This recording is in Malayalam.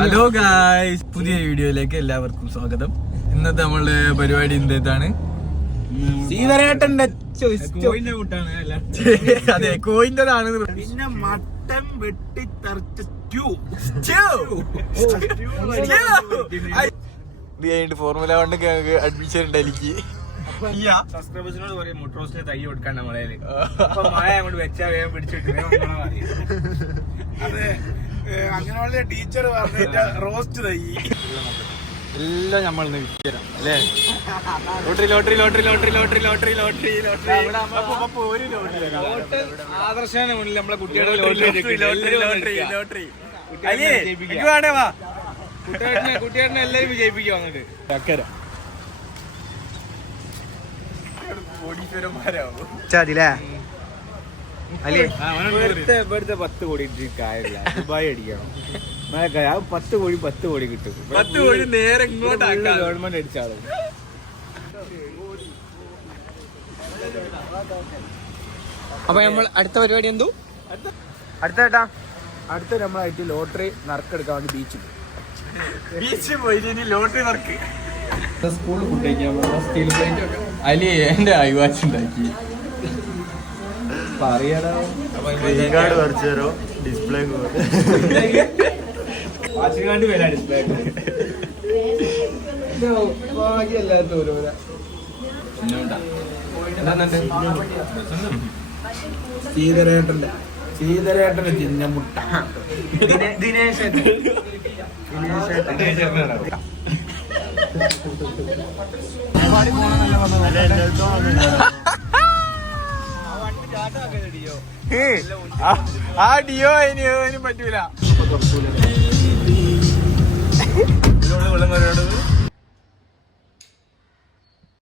ഹലോ ഗായ്സ്, പുതിയ വീഡിയോയിലേക്ക് എല്ലാവർക്കും സ്വാഗതം. ഇന്നത്തെ നമ്മള് പരിപാടി എന്താണ്? സീതരേട്ടന്റെ അതെ, കോയിന്റെതാണ്. പിന്നെ മട്ടൻ വെട്ടിത്തറച്ച ഫോർമുല 1 അഡ്മിഷൻ ഉണ്ട് എനിക്ക്. സബ്സ്ക്രൈബേഴ്സിനോട് പറയും മുട്രോസിന് തൈ കൊടുക്കാൻ നമ്മളെ മഴ അങ്ങോട്ട് വെച്ചാൽ വേഗം പിടിച്ചിട്ട് അതെ. അങ്ങനെയുള്ള ടീച്ചർ പറഞ്ഞ റോസ്റ്റ് തൈ എല്ലാം നമ്മൾ വിൽക്കണം അല്ലേ? Lottery lottery lottery lottery lottery lottery lottery lottery ആദർശാണ് മുന്നിൽ നമ്മളെ കുട്ടികളുടെ ലോട്ടറി ലോട്ടറി ലോട്ടറി കുട്ടികളെ എല്ലാരും വിജയിപ്പിക്കും. വന്നിട്ട് ചക്കര ഇവിടുത്തെ 10 കോടി കാര്യമില്ല. ദുബായ് അടിക്കണം. 10 കോടി 10 കോടി കിട്ടും. 10 കോടി നേരെ ഇങ്ങോട്ട് ഗവൺമെന്റ് അടിച്ചാളും. അപ്പൊ നമ്മൾ അടുത്ത പരിപാടി എന്തോ അടുത്ത നമ്മളായിട്ട് ലോട്ടറി നറുക്കെടുക്കാൻ വേണ്ടി ബീച്ചിൽ പോയി ലോട്ടറി വർക്ക്. സ്കൂളിൽ കുട്ടിക്കാൻ സ്റ്റീൽ പ്ലേറ്റ് ഒക്കെ അലി എന്റെ ഐവാച്ച് ഉണ്ടാക്കി പറയാടോ. പറിച്ചു തരോ? ഡിസ്പ്ലേ ഡിസ്പ്ലേ എല്ലാത്തും ഓരോര സീതരേട്ടന്റെ ചിന്നമുട്ട ദിനേശ് ആ ഡിയോ അതിനും പറ്റൂല. വെള്ളം